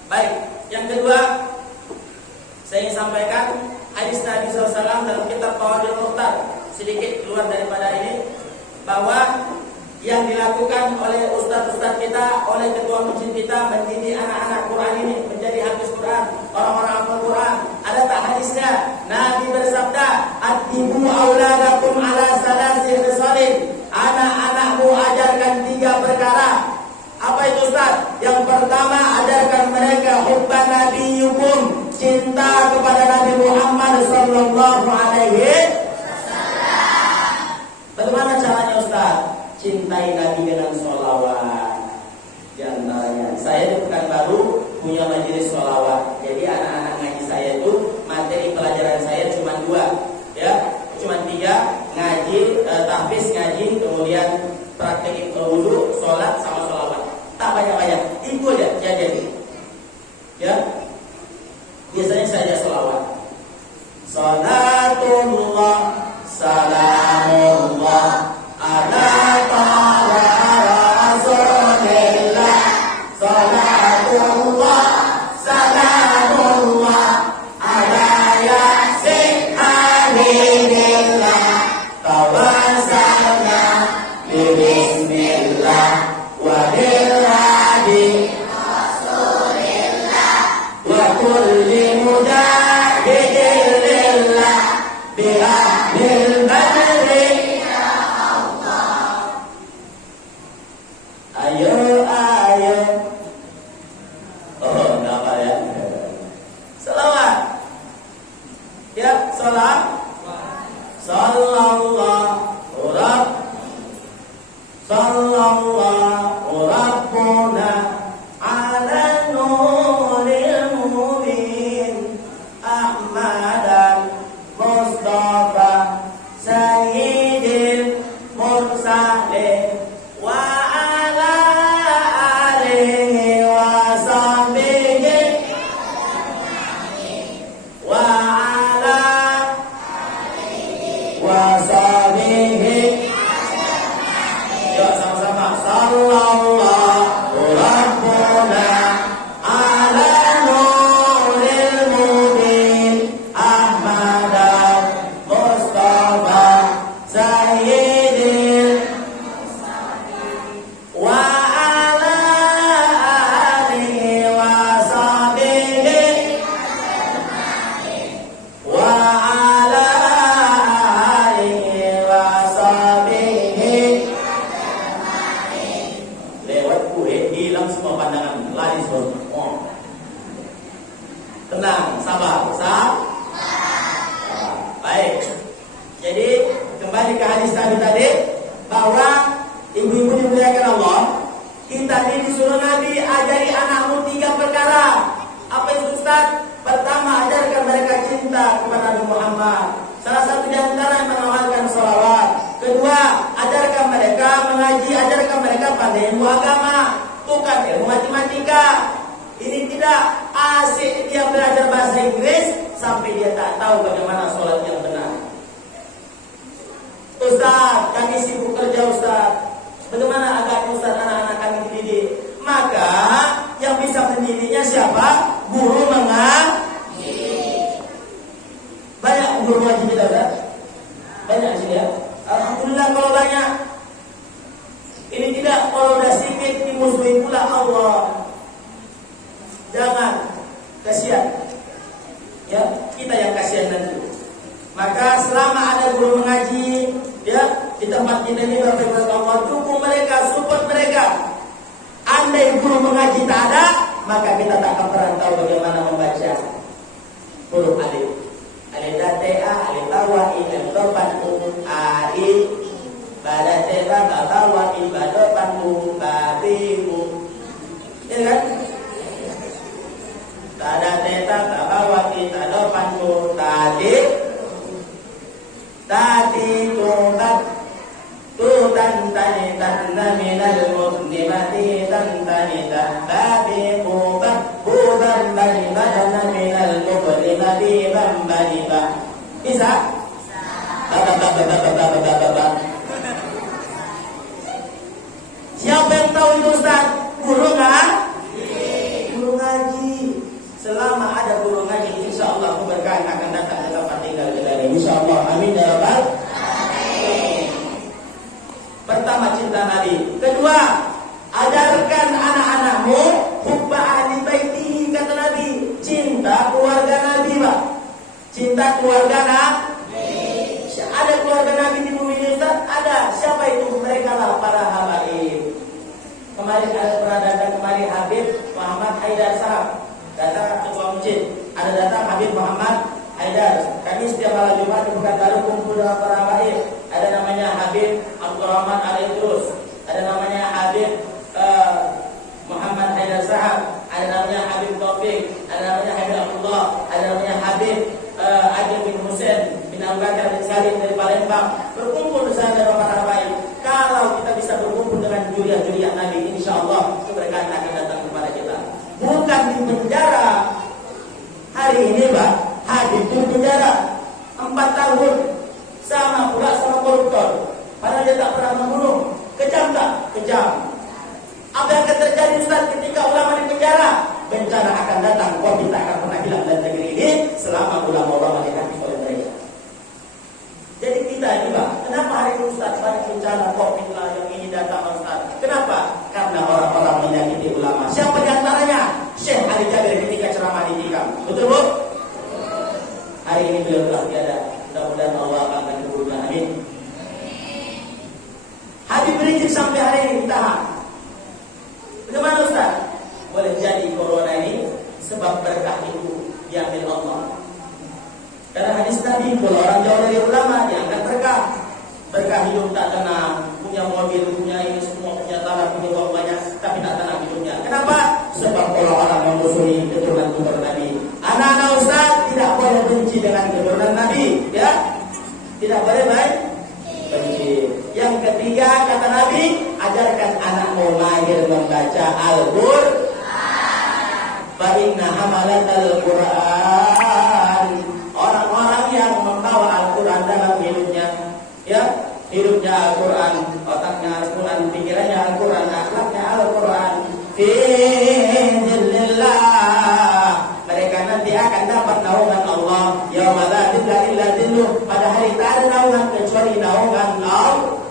Baik, yang kedua saya ingin sampaikan hadis Nabi SAW dalam kitab Fawaidul Mukhtar, sedikit keluar daripada ini, bahwa yang dilakukan oleh ustaz-ustaz kita, oleh ketua masjid kita mendidik anak-anak Quran ini menjadi hafiz Quran, orang-orang hafal Quran. Ada tak hadisnya? Nabi bersabda, "Adibu auladakum ala salasi khisalin." Anak-anakmu ajarkan 3 perkara. Apa itu Ustaz? Yang pertama, ajarkan mereka hubban nabiyyukum, cinta kepada Nabi Muhammad sallallahu alaihi wasallam. Bagaimana caranya Ustaz? Cintai Nabi dengan sholawat. Di antaranya, saya di Pekanbaru punya majelis sholawat. Jadi anak-anak ngaji saya itu materi pelajaran saya cuma 2, ya, cuma 3, ngaji, tahfiz ngaji, kemudian praktek wudu, sholat sama sholawat. Tak banyak-banyak, itu aja jadi. Ya, biasanya saya sholawat. Salatullah, salamullah ala taala rasulillah, salatullah salamullah ala yasin aminillah, tawassalna bismillah wa bilhadi rasulillah wa kulli mujahidillah bi'ahdil badri. Ayo. Oh, enggak apa ya. Selawat. Ya, salat. Sallallahu rabbuna ala nuril mubin Ahmadan Mustafa Sayyidil Mursalin wa ala alihi wa sahbihi wa ala alihi wa sahbihi. Yuk sama-sama. Sallallahu rabbuna ala nuril mubin Ahmadan Mustafa Sayyidil wa ala alihi wa sahbihi wa ala alihi wa sahbihi. Lewat kue hilang semua pandangan, lari semua. Oh. Tenang, sabar. Baik. Jadi kembali ke hadis tadi bahwa ibu-ibu dimuliakan Allah, kita ini disuruh Nabi ajari anakmu 3 perkara. Apa itu Ustaz? Pertama, ajarkan mereka cinta kepada Nabi Muhammad. Salah satu di antara yang mengamalkan sholawat. Kedua, ajarkan mereka mengaji, ajarkan mereka pandai ilmu agama, bukan ilmu matematika. Ini tidak asik dia belajar bahasa Inggris sampai dia tak tahu bagaimana sholat yang benar. Ustaz, kami sibuk kerja Ustaz. Bagaimana agaknya Ustaz anak-anak kami dididik? Maka yang bisa mendidiknya siapa? Guru mengaji. Banyak guru mengaji kita Ustaz? Banyak sih ya. Alhamdulillah kalau banyak. Ini tidak, kalau udah sedikit dimusuhi pula Allah. Jangan kasihan. Ya, kita yang kasihan nanti. Maka selama ada guru mengaji, ya, di tempat kita ini Bapak Allah, dukung mereka, support mereka. Andai guru mengaji tak ada, maka kita tak akan pernah tahu bagaimana membaca huruf alif. Alif ta, alif tawa, alif topan, a i, bada teba, bawa i, badopan, babimu. Ya kan? Tada teta, bawa i, tadopan, tadi. Tadi tubat tutan tani tanna minal muslimati tantani tabi kubat kuban bani badana minal muslimati bambani ba. Bisa? Siapa yang tahu itu Ustaz? Guru ngaji. Guru ngaji. Selama ada guru ngaji, insya Allah keberkahan akan datang ke tempat tinggal kita ini. Insya Allah. Amin ya rabbal alamin. Pertama, cinta Nabi. Kedua, ajarkan anak-anakmu hubba ahli baitihi, kata Nabi. Cinta keluarga Nabi, Pak. Cinta keluarga Nabi. Ada keluarga Nabi di bumi ini, Ustaz? Ada. Siapa itu? Mereka lah para habaib. Kemarin ada pernah datang kemari Habib Muhammad Haidar Sahab. Datang ketua masjid, ada datang Habib Muhammad Haidar. Kami setiap malam Jumat di Pekanbaru kumpul dengan para habaib. Ada namanya Habib Abdurrahman Al-Idrus, ada namanya Habib Muhammad Haidar Sahab, ada namanya Habib Taufik, ada namanya Habib Abdullah, ada namanya Habib Agil bin Husain bin Abu Bakar bin Salim dari Palembang. Berkumpul bersama dengan para habaib. Kalau kita bisa berkumpul dengan juriah-juriah Nabi, insya Allah keberkahan akan datang kepada kita. Bukan di penjara. Hari ini Pak, Habib di penjara 4 tahun. Sama pula sama koruptor. Padahal dia tak pernah membunuh. Kejam tak? Kejam. Apa yang akan terjadi Ustaz ketika ulama di penjara? Bencana akan datang. Covid tak akan pernah hilang dari negeri ini selama ulama-ulama dihakimi oleh mereka. Jadi kita ini Pak, kenapa hari ini Ustaz banyak bencana Covid lah yang ini datang Ustaz? Kenapa? Karena orang-orang menyakiti ulama. Siapa di antaranya? Syekh Ali Jabir ketika ceramah di Tikam. Betul Bu? Hari ini beliau telah tiada. Mudah-mudahan Allah akan menguburkan. Amin. Habib Rizik sampai hari ini ditahan. Bagaimana Ustaz? Boleh jadi corona ini sebab berkah itu diambil Allah. Karena hadis Nabi, kalau orang jauh dari ulama diangkat berkah. Berkah hidup tak tenang, punya mobil, punya ini semua, punya tanah, punya uang banyak, tapi tak tenang hidupnya. Kenapa? Sebab orang-orang memusuhi keturunan Nabi. Anak-anak Ustaz tidak boleh benci dengan keturunan Nabi, ya? Tidak boleh baik benci. Yang ketiga kata Nabi, ajarkan anakmu mahir membaca Al-Qur'an. Fa inna hamalatal Qur'an. Orang-orang yang membawa Al-Qur'an dalam hidupnya, ya, hidupnya Al-Quran, otaknya Al-Quran, pikirannya Al-Quran, akhlaknya Al-Quran. Fi dzillillah. Mereka nanti akan dapat naungan Allah. Yauma la dzilla illa dzilluh. Pada hari tak ada naungan kecuali naungan Allah.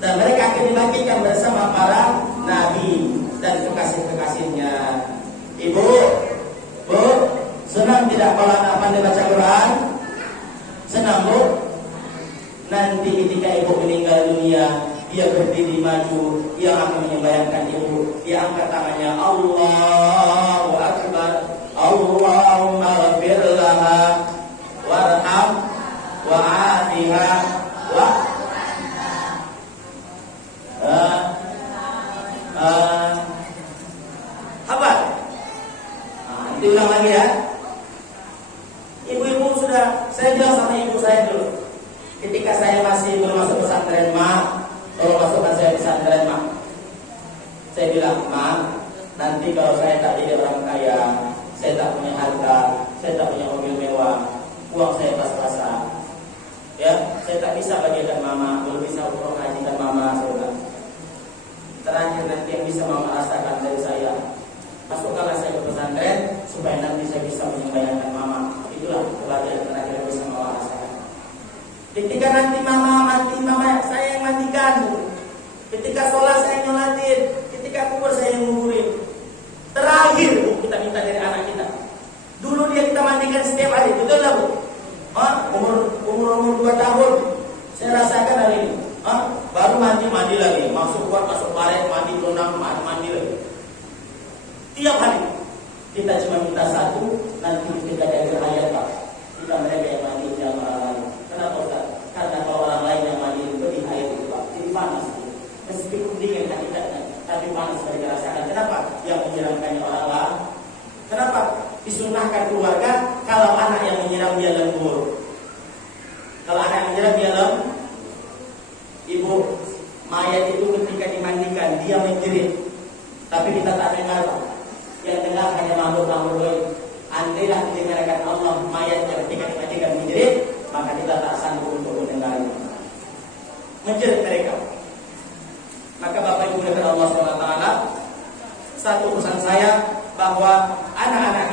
Dan mereka akan dibagikan bersama para nabi dan kekasih-kekasihnya. Ibu, Bu, senang tidak kalau anak pandai baca Quran? Senang Bu? Nanti ketika ibu meninggal dunia, dia berdiri maju, dia akan menyembayangkan ibu, dia angkat tangannya, Allahu Akbar, Allahumma ghafir laha warham wa'afiha wa apa? Diulang lagi ya. Ibu-ibu sudah, saya bilang sama ibu saya dulu. Ketika saya masih belum masuk pesantren, Ma, tolong masukkan saya pesantren, Ma. Saya bilang, Ma, nanti kalau saya tak jadi orang kaya, saya tak punya harta, saya tak punya mobil mewah, uang saya pas-pasan, ya, saya tak bisa bagi nanti mama saya yang mandikan. Ketika sholat saya yang nyolatin, ketika kubur saya yang nguburin. Terakhir Bu, kita minta dari anak kita. Dulu dia kita mandikan setiap hari, betul lah Bu? Umur 2 tahun, saya rasakan hari ini. Baru mandi lagi, masuk paret, mandi berenang, mandi lagi. Tiap hari kita cuma minta satu, nanti kita dari ayat Pak. Kita mereka yang mandi yang orang lain. Kenapa Ustaz? Karena kalau orang lain yang mandi itu di air itu Pak, jadi panas. Meskipun dingin hakikatnya, tapi panas mereka rasakan. Kenapa? Yang menyiramkannya orang lain. Kenapa? Disunahkan keluarga kalau anak yang menyiram dia lembur. Kalau anak yang menyiram dia lembur, ibu mayat itu ketika dimandikan dia menjerit, tapi kita tak dengar Pak. Yang dengar hanya makhluk-makhluk gaib. Andailah didengarkan Allah mayatnya ketika dimandikan menjerit, maka kita tak sanggup untuk mendengarnya. Menjerit mereka. Maka Bapak Ibu dari Allah SWT, satu pesan saya bahwa anak-anak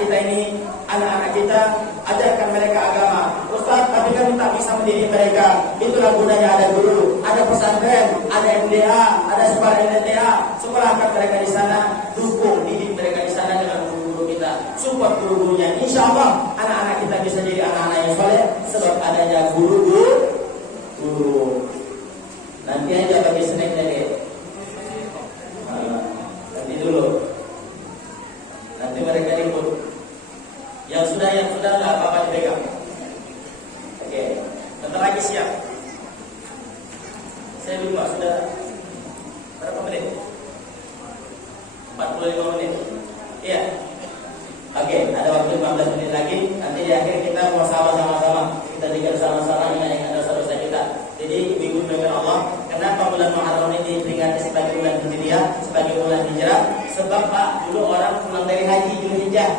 kita ajarkan mereka agama. Ustaz, tapi kami tak bisa mendidik mereka. Itulah gunanya ada guru, ada pesantren, ada MDA, ada sekolah LTA. Sekolahkan mereka di sana, dukung didik mereka di sana dengan guru-guru kita. Support guru-gurunya. Insya Allah anak-anak kita bisa jadi anak-anak yang soleh sebab adanya guru. Nanti aja bagi snack tadi. Nanti dulu. Nanti mereka ribut. Yang sudah nggak apa-apa dipegang. Oke, bentar lagi siap. Saya lupa sudah berapa menit? 45 menit. Iya. Oke, ada waktu 15 menit lagi. Nanti di akhir kita mau sama-sama. Kita zikir sama-sama ingat dosa-dosa kita. Jadi ibu-ibu dengan Allah, kenapa bulan Muharram ini diperingati sebagai bulan Hijriah, sebagai bulan hijrah? Sebab Pak, dulu orang pulang dari haji Dzulhijjah,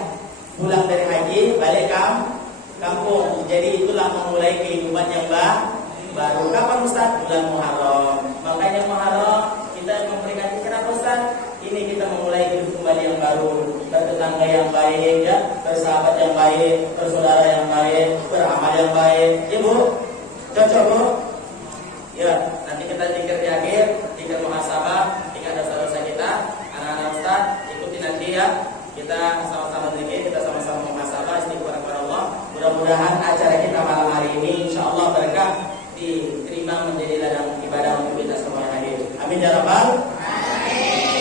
pulang dari haji balik kampung. Jadi itulah memulai kehidupan yang baru. Kapan Ustaz? Bulan Muharram. Makanya Muharram kita memperingati. Kenapa Ustaz? Ini kita memulai hidup kembali yang baru, bertetangga yang baik, ya, bersahabat yang baik, bersaudara yang baik, beramal yang baik. Ibu, cocok Bu? Ya, nanti kita zikir di akhir, zikir muhasabah, ingat dosa-dosa kita. Anak-anak Ustaz, ikuti nanti ya. Kita sama-sama zikir, kita sama-sama muhasabah, istighfar kepada Allah. Mudah-mudahan acara kita malam hari ini insyaallah berkah, diterima menjadi ladang ibadah untuk kita semua yang hadir. Amin ya rabbal alamin.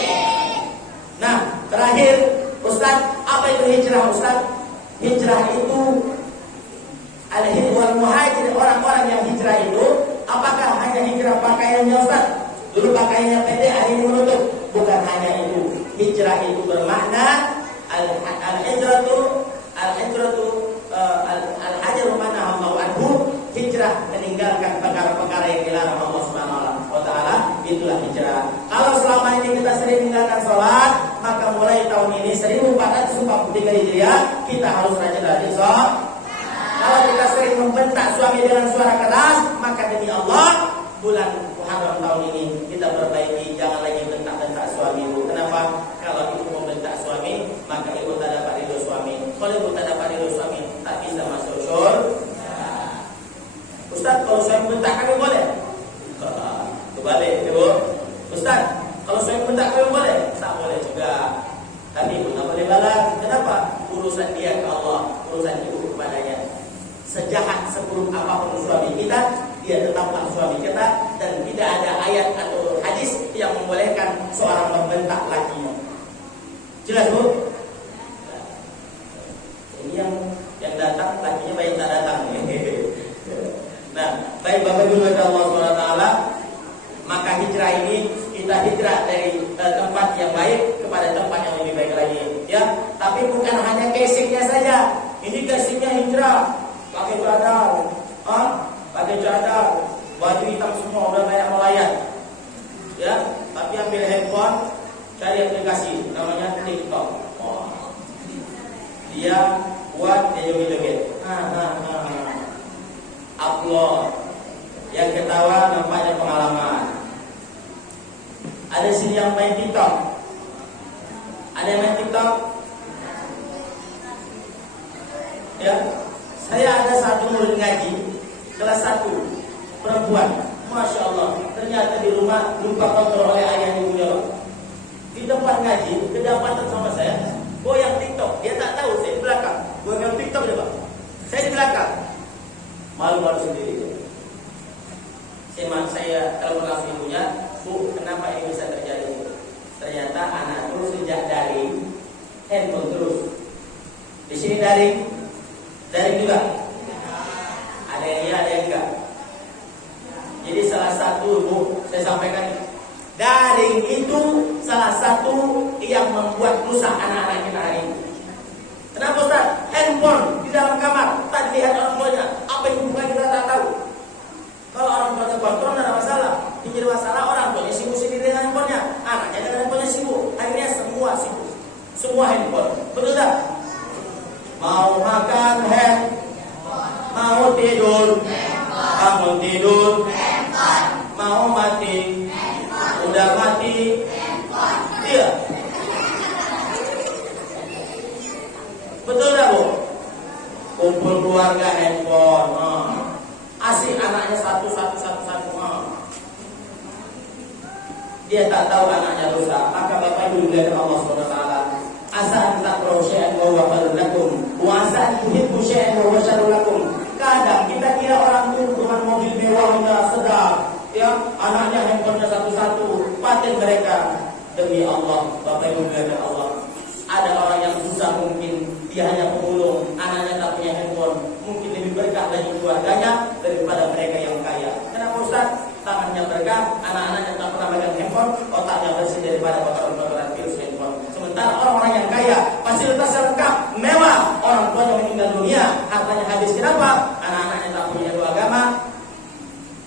Nah, terakhir Ustaz, apa itu hijrah Ustaz? Hijrah itu al-hijrah muhajir, orang-orang yang hijrah itu apakah hanya hijrah pakaiannya Ustaz? Dulu pakaiannya pendek, hari ini menutup. Bukan hanya itu. Hijrah itu bermakna al-hijratu al-hajaru mana Allah anhu, hijrah meninggalkan perkara-perkara yang dilarang Allah Subhanahu wa taala, itulah hijrah. Kalau selama ini kita sering meninggalkan sholat, maka mulai tahun ini 1443 Hijriah kita harus rajin-rajin sholat. Kalau kita sering membentak suami dengan suara keras, maka demi Allah bulan Muharram tahun ini kita perbaiki, jangan lagi bentak-bentak suami ibu. Kenapa? Kalau ibu membentak suami, maka ibu tak dapat ridho suami. Kalau ibu tak dapat ridho suami, tak bisa masuk surga. Ustaz, kalau suami bentak kami boleh? Kebalik, ibu. Ustaz, kalau suami bentak kami boleh? Tak boleh juga. Tapi ibu tak boleh balas. Kenapa? Urusan dia ke Allah, urusan ibu kepadanya. Sejahat seburuk apapun suami kita, dia tetaplah suami kita, dan tidak ada ayat atau hadis yang membolehkan seorang membentak lakinya. Jelas Bu? Ini yang datang lakinya baik tak datang. Nah, baik Bapak Ibu Allah SWT, maka hijrah ini kita hijrah dari tempat yang baik kepada tempat yang lebih baik lagi, ya. Tapi bukan hanya casingnya saja. Ini casingnya hijrah, pakai cadar, baju hitam semua udah banyak melayat, ya. Tapi ambil handphone, cari aplikasi namanya TikTok. Dia buat dia joget-joget. Upload. Yang ketawa nampaknya pengalaman. Ada sini yang main TikTok. Ada yang main TikTok? Ya. Saya ada satu murid ngaji kelas 1. perempuan. Masya Allah, ternyata di rumah lupa kontrol oleh ayah ibunya. Di tempat ngaji, kedapatan sama saya, goyang TikTok. Dia tak tahu, saya di belakang. Goyang TikTok dia, Pak. Saya di belakang. Malu-malu sendiri. Saya telepon langsung ibunya, Bu, kenapa ini bisa terjadi? Ternyata anakku sejak daring, handphone terus. Di sini daring juga. Ada yang iya, ada yang enggak. Jadi salah satu, Bu, saya sampaikan, daring itu salah satu yang membuat rusak anak-anak kita hari ini. Kenapa Ustaz? Handphone di dalam kamar, tak dilihat orang tuanya. Apa yang bukan kita tak tahu. Kalau orang tuanya kontrol tidak ada masalah. Yang jadi masalah orang tuanya sibuk sendiri dengan handphonenya, anaknya dengan handphonenya sibuk. Akhirnya semua sibuk, semua handphone. Betul tak? Mau makan handphone, mau tidur bangun tidur handphone, mau mati handphone, udah mati handphone. Iya. Betul tak, Bu? Kumpul keluarga handphone. Asik anaknya satu. Dia tak tahu anaknya rusak. Maka Bapak Ibu dari Allah SWT, asa an takrahu syai'an wa huwa khairun lakum wa asa an tuhibbu syai'an wa huwa syarrun lakum. Kadang kita kira orang itu dengan mobil mewahnya sedap, ya, anaknya handphonenya satu-satu, paten mereka. Demi Allah, Bapak Ibu dari Allah, ada orang yang susah, mungkin dia hanya pemulung, anaknya tak punya handphone, mungkin lebih berkah bagi keluarganya daripada mereka yang kaya. Kenapa Ustaz? Tangannya berkah, anak-anaknya tak pernah megang handphone, otaknya bersih daripada kotoran-kotoran virus handphone. Sementara orang-orang yang kaya, fasilitas lengkap, mewah, orang tuanya meninggal dunia, hartanya habis. Kenapa? Anak-anaknya tak punya dua agama,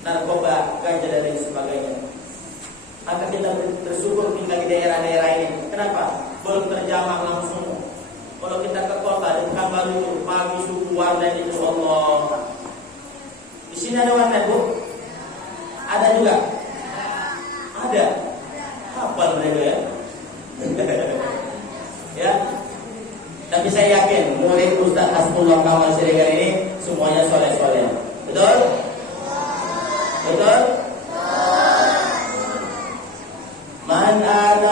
narkoba, ganja dan lain sebagainya. Maka kita bersyukur tinggal di daerah-daerah ini. Kenapa? Belum terjamah langsung. Kalau kita ke kota di Pekanbaru itu pagi subuh warnet itu, Allah. Di sini ada warnet, Bu? Ada juga? Ada. Hafal mereka ya. Ya. Tapi saya yakin murid Ustaz Hasbullah Kamal Siregar ini semuanya soleh-soleh. Betul? Betul? Man ana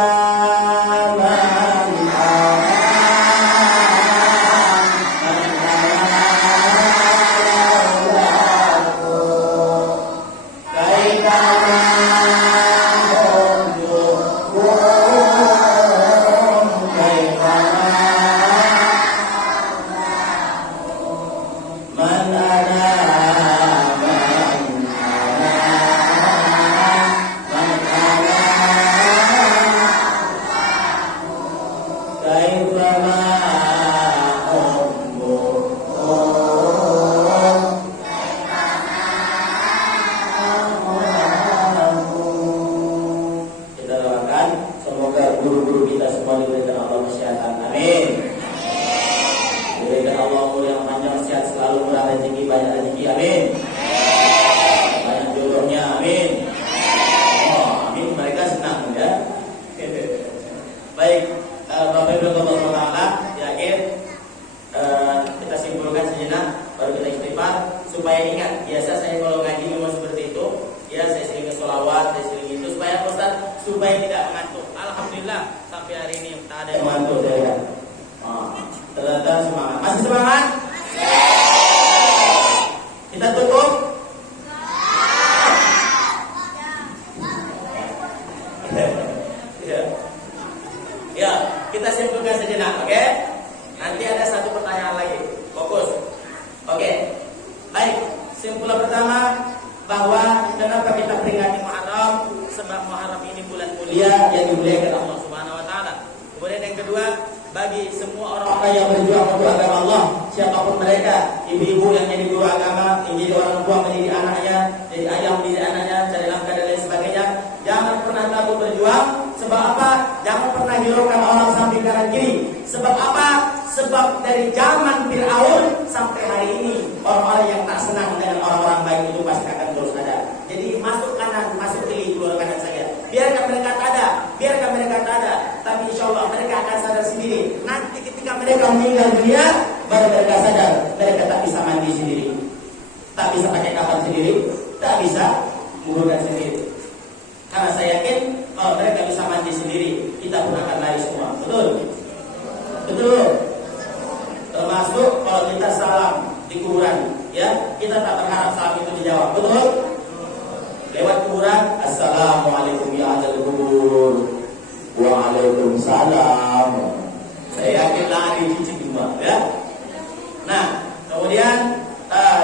tak bisa di kuburan, ya. Kita tak berharap salam itu dijawab, betul? Lewat kuburan, assalamualaikum ya ahlal kubur. Waalaikumsalam. Saya yakin lari cicing semua, ya. Nah, kemudian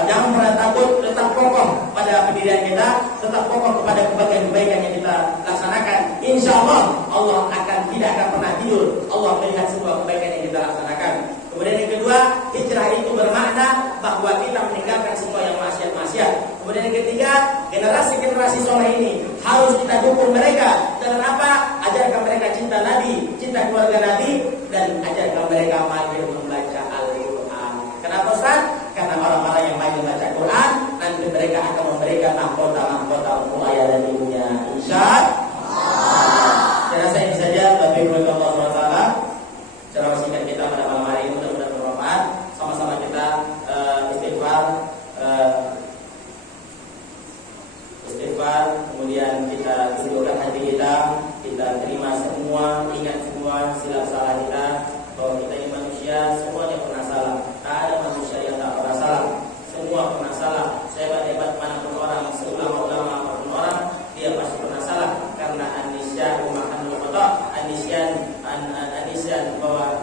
jangan pernah takut, tetap kokoh pada pendirian kita, tetap kokoh kepada kebaikan-kebaikan yang kita laksanakan. Insya Allah, Allah tidak akan pernah tidur. Allah melihat semua kebaikan yang kita laksanakan. Kemudian yang kedua, hijrah itu bermakna bahwa kita meninggalkan semua yang maksiat-maksiat. Kemudian yang ketiga, generasi-generasi soleh ini harus kita dukung mereka. Dengan apa? Ajarkan mereka cinta Nabi, cinta keluarga Nabi, dan ajarkan mereka mahir membaca Al-Quran. Kenapa Ustaz? Karena orang-orang yang mahir membaca Quran, nanti mereka akan memberikan mahkota-mahkota untuk ayah dan ibunya. Insya Allah. Saya rasa ini saja. Tapi Allah SWT ceramah singkat kita pada malam hari ini mudah-mudahan bermanfaat. Sama-sama kita istighfar, kemudian kita tundukkan hati kita terima semua, ingat semua silap salah kita, bahwa kita ini manusia, semuanya pernah salah. Tak ada manusia yang tak pernah salah. Semua pernah salah. Sehebat-hebat manapun orang, seulama-ulama apapun orang, dia pasti pernah salah. Karena an-nisyanu mahalul khata', an-nisyan bahwa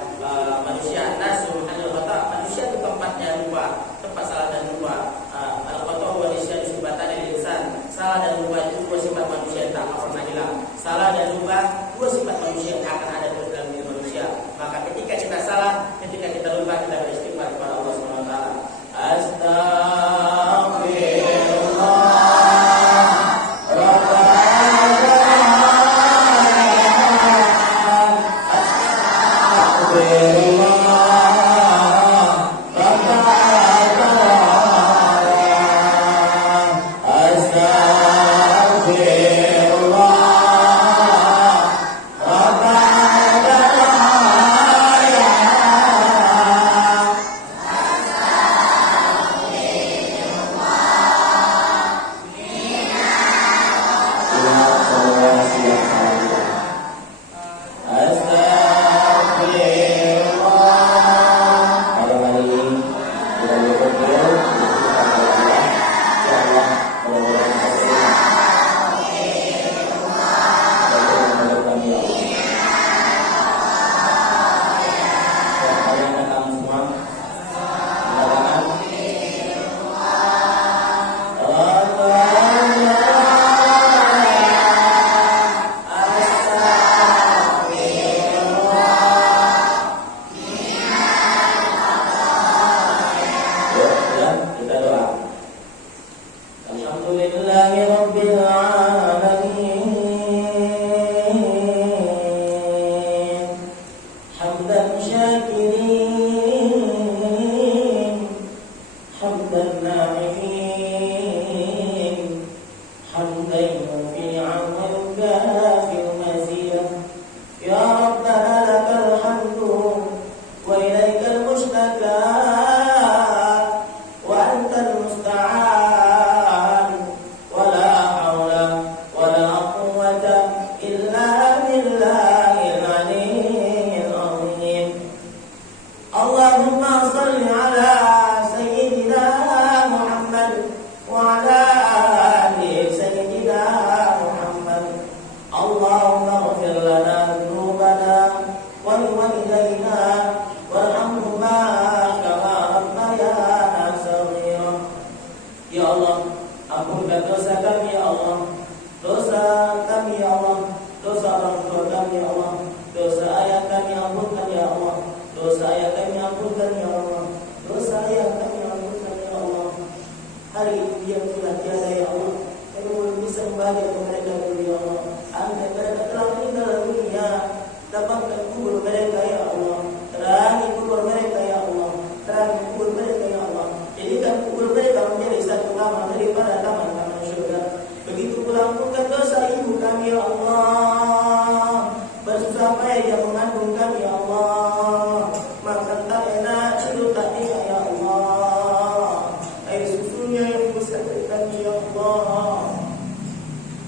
manusia nasu mahalul khata', manusia itu tempatnya lupa, tempat salah dan lupa. Al-khata' wa nisyan sifatan lil-insan. Salah dan lupa itu dua sifat manusia yang tak pernah hilang. Salah dan lupa dua sifat manusia yang akan ada terus dalam diri manusia. Maka ketika kita salah, ketika kita lupa, kita beristighfar kepada Allah Subhanahu wa taala.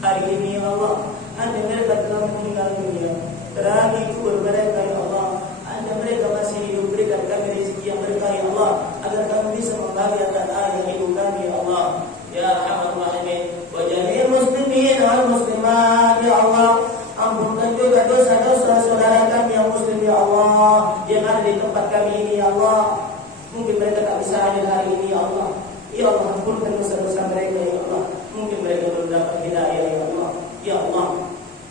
Hari yang tak ada hidup kami ya Allah ya Arhamar Rahimin. Wa jami'il muslimin wal muslimat ya Allah, ampunkan juga dosa-dosa saudara kami yang muslim ya Allah yang ada di tempat kami ini ya Allah. Mungkin mereka tak bisa hadir hari ini ya Allah. Ya Allah, ampunkan dosa-dosa mereka ya Allah. Mungkin mereka belum dapat hidayah ya Allah. Ya Allah,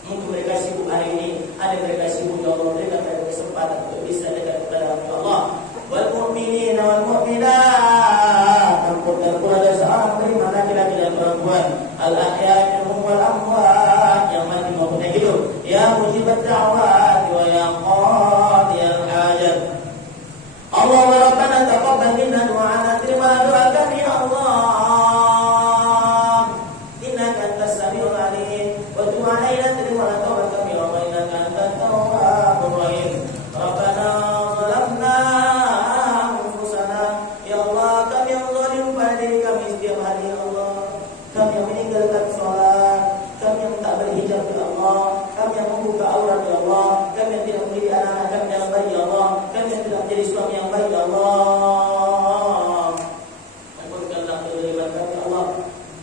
mungkin mereka sibuk hari ini, ada mereka sibuk ya Allah. Mereka tak ada kesempatan untuk bisa dekat kepada ya Allah. Wal mu'minin wal mu'minat, ampunkan pula dosa orang beriman laki-laki dan perempuan, al ahya'i minhum wal amwat, yang mati maupun yang hidup. Ya mujibat da'wat wa ya qadiyal hajat. Allahumma rabbana taqabbal minna du'ana, terima doa kami ya Allah. Innaka antas samiul alim wa tub 'alaina, terima taubat kami ya Allah. Innaka antat tawwabur rahim. Rabbana zalamna anfusana, ya Allah, kami yang zalim pada diri kami setiap hari ya Allah. Kami yang meninggalkan salat, kami yang tak berhijab ya Allah, kami yang membuka aurat ya Allah, kami yang tidak menjadi anak-anak kami yang baik ya Allah, kami yang tidak menjadi suami yang baik ya Allah. Ampunkanlah kezaliman kami ya Allah.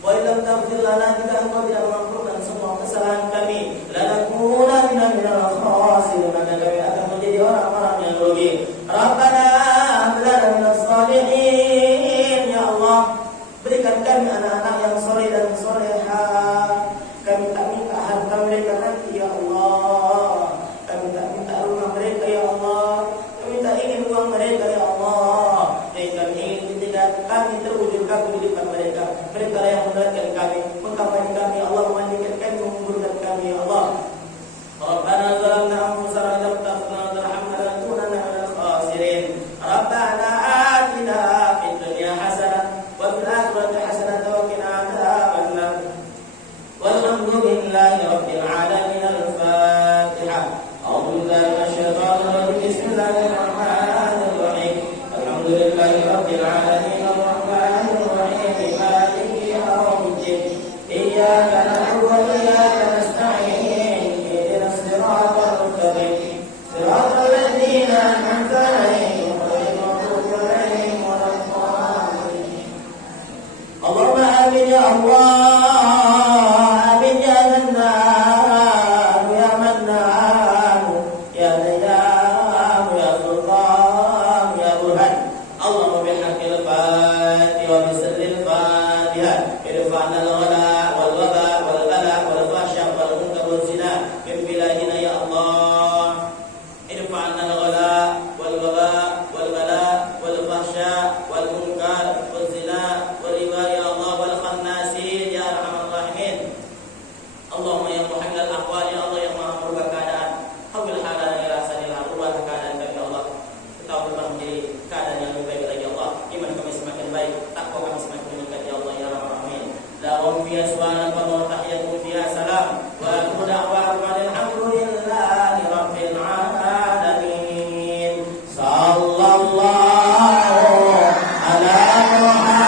Wa illam taghfir lana, jika Engkau tidak mengampunkan semua kesalahan kami, lanakunanna minal khasirin, maka kami akan menjadi orang-orang yang rugi. Rabbana hab lana minas salihin ya Allah, berikan kami anak-anak yang soleh dan solehah. Kami tak minta harta mereka nanti ya Allah, kami tak minta rumah mereka ya Allah, kami tak ingin uang mereka ya Allah, dan kami ingin ketika kami terwujud kami di depan mereka. Mereka yang meneratkan kami, mengkampanye kami ya Allah, memandikan kami, menguburkan kami ya Allah. Rabbana zalamna anfusana lam taghfir lana tarhamna lanakunanna minal khasirin. Rabbana atina fid dunya hasanah wa fil akhirati hasanah wa qina adzabannar. Walhamdulillahi rabbil alamin. Al-Fatihah. A'udzu billahi minasyaitonir rajim. Bismillahirrahmanir rahim. Alhamdulillahi rabbil alamin. Ar-Rahmanir rahim. Maliki yaumiddin. Iyyaka na'budu wa iyyaka nasta'in. Ihdinas siratal mustaqim. Siratal ladzina an'amta 'alaihim ghairil maghdubi 'alaihim waladdallin. Allahumma amin ya Allah. Sallallahu ala Muhammad